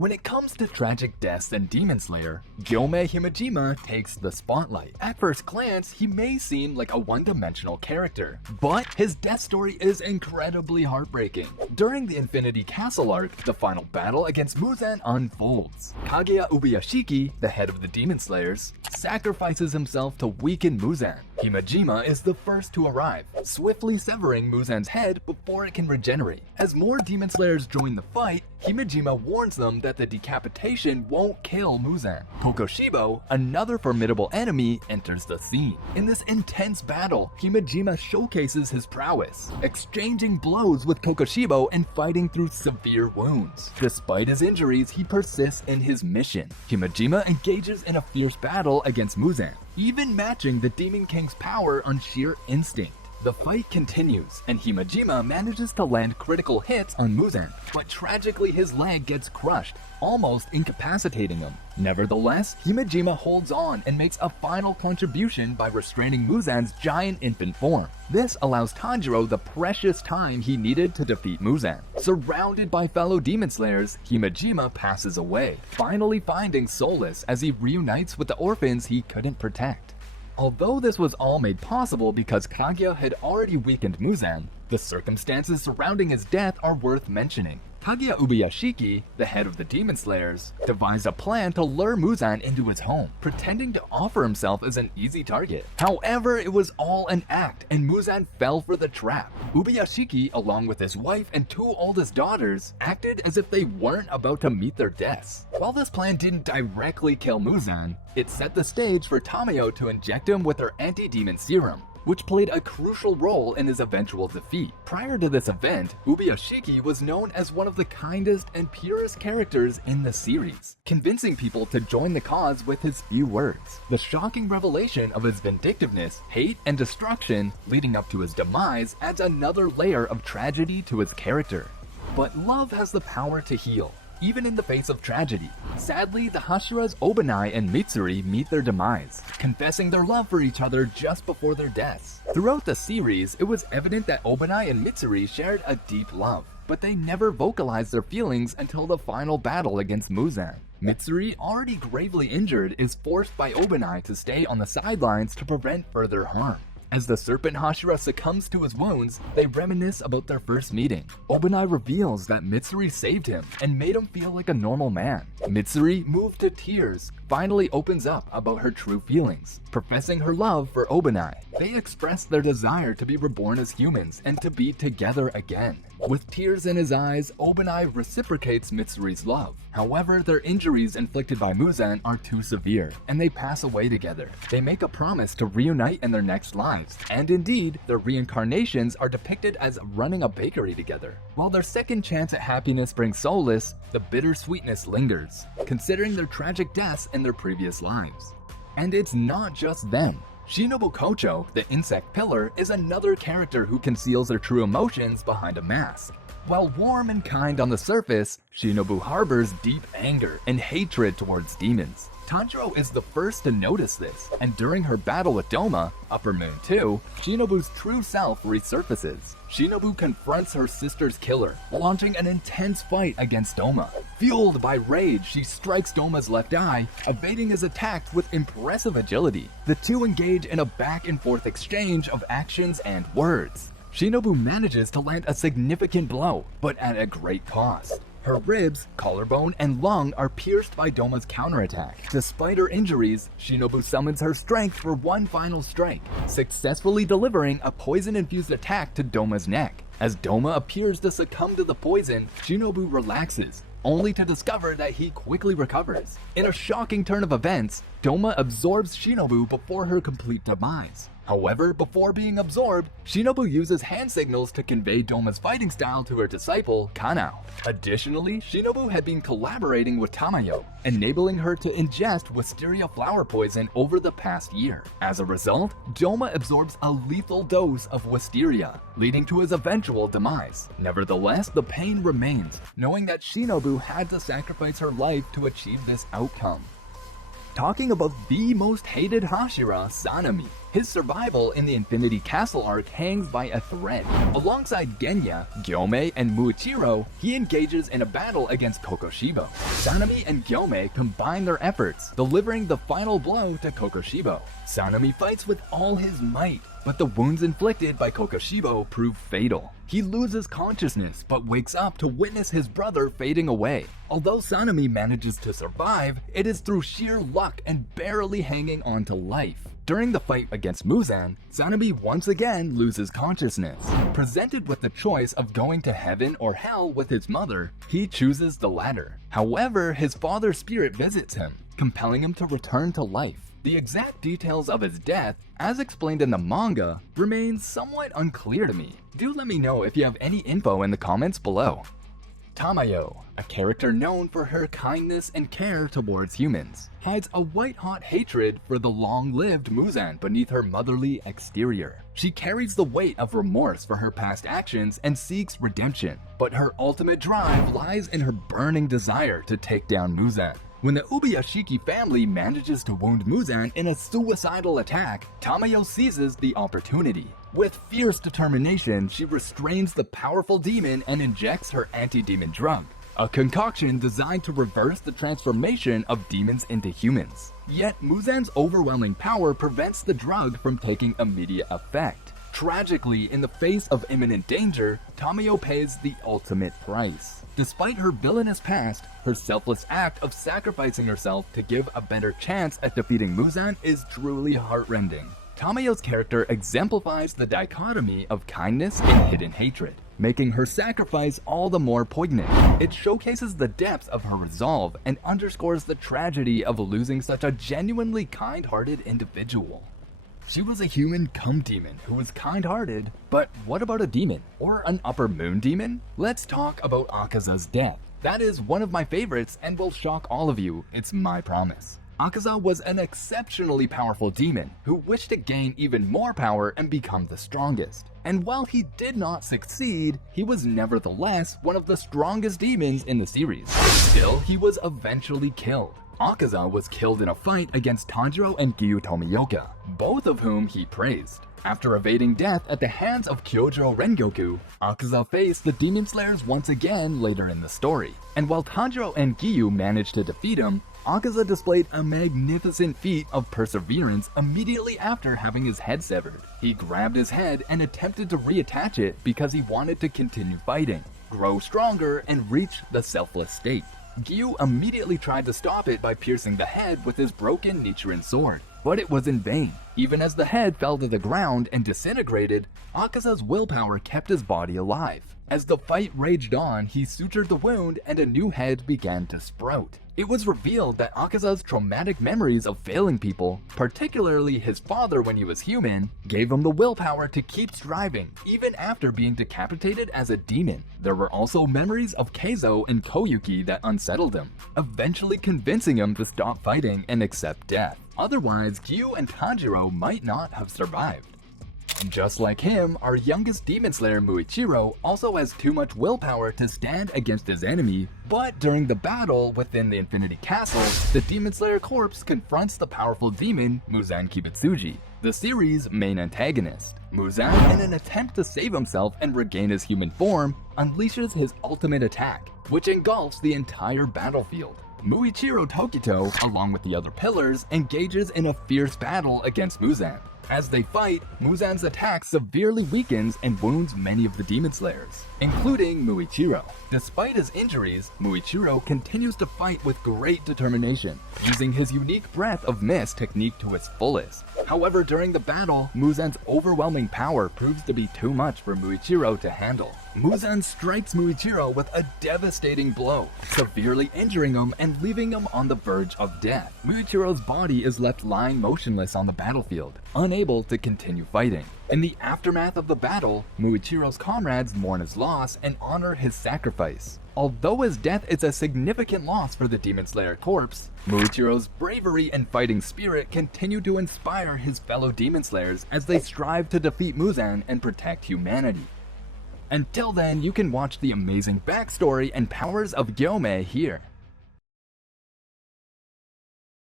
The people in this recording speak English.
When it comes to tragic deaths and Demon Slayer, Gyomei Himejima takes the spotlight. At first glance, he may seem like a one-dimensional character, but his death story is incredibly heartbreaking. During the Infinity Castle arc, the final battle against Muzan unfolds. Kagaya Ubuyashiki, the head of the Demon Slayers, sacrifices himself to weaken Muzan. Himejima is the first to arrive, swiftly severing Muzan's head before it can regenerate. As more Demon Slayers join the fight, Himejima warns them that the decapitation won't kill Muzan. Kokushibo, another formidable enemy, enters the scene. In this intense battle, Himejima showcases his prowess, exchanging blows with Kokushibo and fighting through severe wounds. Despite his injuries, he persists in his mission. Himejima engages in a fierce battle against Muzan, even matching the Demon King's power on sheer instinct. The fight continues, and Himejima manages to land critical hits on Muzan, but tragically his leg gets crushed, almost incapacitating him. Nevertheless, Himejima holds on and makes a final contribution by restraining Muzan's giant infant form. This allows Tanjiro the precious time he needed to defeat Muzan. Surrounded by fellow Demon Slayers, Himejima passes away, finally finding solace as he reunites with the orphans he couldn't protect. Although this was all made possible because Kagaya had already weakened Muzan, the circumstances surrounding his death are worth mentioning. Kagaya Ubuyashiki, the head of the Demon Slayers, devised a plan to lure Muzan into his home, pretending to offer himself as an easy target. However, it was all an act, and Muzan fell for the trap. Ubuyashiki, along with his wife and two oldest daughters, acted as if they weren't about to meet their deaths. While this plan didn't directly kill Muzan, it set the stage for Tamayo to inject him with her anti-demon serum, which played a crucial role in his eventual defeat. Prior to this event, Ubuyashiki was known as one of the kindest and purest characters in the series, convincing people to join the cause with his few words. The shocking revelation of his vindictiveness, hate, and destruction leading up to his demise adds another layer of tragedy to his character. But love has the power to heal, even in the face of tragedy. Sadly, the Hashiras Obanai and Mitsuri meet their demise, confessing their love for each other just before their deaths. Throughout the series, it was evident that Obanai and Mitsuri shared a deep love, but they never vocalized their feelings until the final battle against Muzan. Mitsuri, already gravely injured, is forced by Obanai to stay on the sidelines to prevent further harm. As the Serpent Hashira succumbs to his wounds, they reminisce about their first meeting. Obanai reveals that Mitsuri saved him and made him feel like a normal man. Mitsuri, moved to tears, finally opens up about her true feelings, professing her love for Obanai. They express their desire to be reborn as humans and to be together again. With tears in his eyes, Obanai reciprocates Mitsuri's love. However, their injuries inflicted by Muzan are too severe, and they pass away together. They make a promise to reunite in their next lives, and indeed, their reincarnations are depicted as running a bakery together. While their second chance at happiness brings solace, the bittersweetness lingers, considering their tragic deaths in their previous lives. And it's not just them. Shinobu Kocho, the insect pillar, is another character who conceals their true emotions behind a mask. While warm and kind on the surface, Shinobu harbors deep anger and hatred towards demons. Tanjiro is the first to notice this, and during her battle with Doma, Upper Moon 2, Shinobu's true self resurfaces. Shinobu confronts her sister's killer, launching an intense fight against Doma. Fueled by rage, she strikes Doma's left eye, evading his attacks with impressive agility. The two engage in a back-and-forth exchange of actions and words. Shinobu manages to land a significant blow, but at a great cost. Her ribs, collarbone, and lung are pierced by Doma's counterattack. Despite her injuries, Shinobu summons her strength for one final strike, successfully delivering a poison-infused attack to Doma's neck. As Doma appears to succumb to the poison, Shinobu relaxes, only to discover that he quickly recovers. In a shocking turn of events, Doma absorbs Shinobu before her complete demise. However, before being absorbed, Shinobu uses hand signals to convey Doma's fighting style to her disciple, Kanao. Additionally, Shinobu had been collaborating with Tamayo, enabling her to ingest wisteria flower poison over the past year. As a result, Doma absorbs a lethal dose of wisteria, leading to his eventual demise. Nevertheless, the pain remains, knowing that Shinobu had to sacrifice her life to achieve this outcome. Talking about the most hated Hashira, Sanemi. His survival in the Infinity Castle arc hangs by a thread. Alongside Genya, Gyomei, and Muichiro, he engages in a battle against Kokushibo. Sanemi and Gyomei combine their efforts, delivering the final blow to Kokushibo. Sanemi fights with all his might, but the wounds inflicted by Kokushibo prove fatal. He loses consciousness, but wakes up to witness his brother fading away. Although Sanemi manages to survive, it is through sheer luck and barely hanging on to life. During the fight against Muzan, Sanemi once again loses consciousness. Presented with the choice of going to heaven or hell with his mother, he chooses the latter. However, his father's spirit visits him, compelling him to return to life. The exact details of his death, as explained in the manga, remains somewhat unclear to me. Do let me know if you have any info in the comments below. Tamayo, a character known for her kindness and care towards humans, hides a white-hot hatred for the long-lived Muzan beneath her motherly exterior. She carries the weight of remorse for her past actions and seeks redemption, but her ultimate drive lies in her burning desire to take down Muzan. When the Ubuyashiki family manages to wound Muzan in a suicidal attack, Tamayo seizes the opportunity. With fierce determination, she restrains the powerful demon and injects her anti-demon drug, a concoction designed to reverse the transformation of demons into humans. Yet Muzan's overwhelming power prevents the drug from taking immediate effect. Tragically, in the face of imminent danger, Tamayo pays the ultimate price. Despite her villainous past, her selfless act of sacrificing herself to give a better chance at defeating Muzan is truly heartrending. Tamayo's character exemplifies the dichotomy of kindness and hidden hatred, making her sacrifice all the more poignant. It showcases the depths of her resolve and underscores the tragedy of losing such a genuinely kind-hearted individual. She was a human cum demon who was kind-hearted, but what about a demon? Or an upper moon demon? Let's talk about Akaza's death. That is one of my favorites and will shock all of you, it's my promise. Akaza was an exceptionally powerful demon who wished to gain even more power and become the strongest. And while he did not succeed, he was nevertheless one of the strongest demons in the series. Still, he was eventually killed. Akaza was killed in a fight against Tanjiro and Giyu Tomioka, both of whom he praised. After evading death at the hands of Kyojo Rengoku, Akaza faced the Demon Slayers once again later in the story. And while Tanjiro and Giyu managed to defeat him, Akaza displayed a magnificent feat of perseverance immediately after having his head severed. He grabbed his head and attempted to reattach it because he wanted to continue fighting, grow stronger, and reach the selfless state. Giyu immediately tried to stop it by piercing the head with his broken Nichiren sword, but it was in vain. Even as the head fell to the ground and disintegrated, Akaza's willpower kept his body alive. As the fight raged on, he sutured the wound and a new head began to sprout. It was revealed that Akaza's traumatic memories of failing people, particularly his father when he was human, gave him the willpower to keep striving, even after being decapitated as a demon. There were also memories of Keizo and Koyuki that unsettled him, eventually convincing him to stop fighting and accept death. Otherwise, Giyu and Tanjiro might not have survived. Just like him, our youngest Demon Slayer Muichiro also has too much willpower to stand against his enemy, but during the battle within the Infinity Castle, the Demon Slayer corpse confronts the powerful demon Muzan Kibutsuji, the series' main antagonist. Muzan, in an attempt to save himself and regain his human form, unleashes his ultimate attack, which engulfs the entire battlefield. Muichiro Tokito, along with the other pillars, engages in a fierce battle against Muzan. As they fight, Muzan's attack severely weakens and wounds many of the Demon Slayers, including Muichiro. Despite his injuries, Muichiro continues to fight with great determination, using his unique Breath of Mist technique to its fullest. However, during the battle, Muzan's overwhelming power proves to be too much for Muichiro to handle. Muzan strikes Muichiro with a devastating blow, severely injuring him and leaving him on the verge of death. Muichiro's body is left lying motionless on the battlefield, unable to continue fighting. In the aftermath of the battle, Muichiro's comrades mourn his loss and honor his sacrifice. Although his death is a significant loss for the Demon Slayer corpse, Muichiro's bravery and fighting spirit continue to inspire his fellow Demon Slayers as they strive to defeat Muzan and protect humanity. Until then, you can watch the amazing backstory and powers of Gyomei here.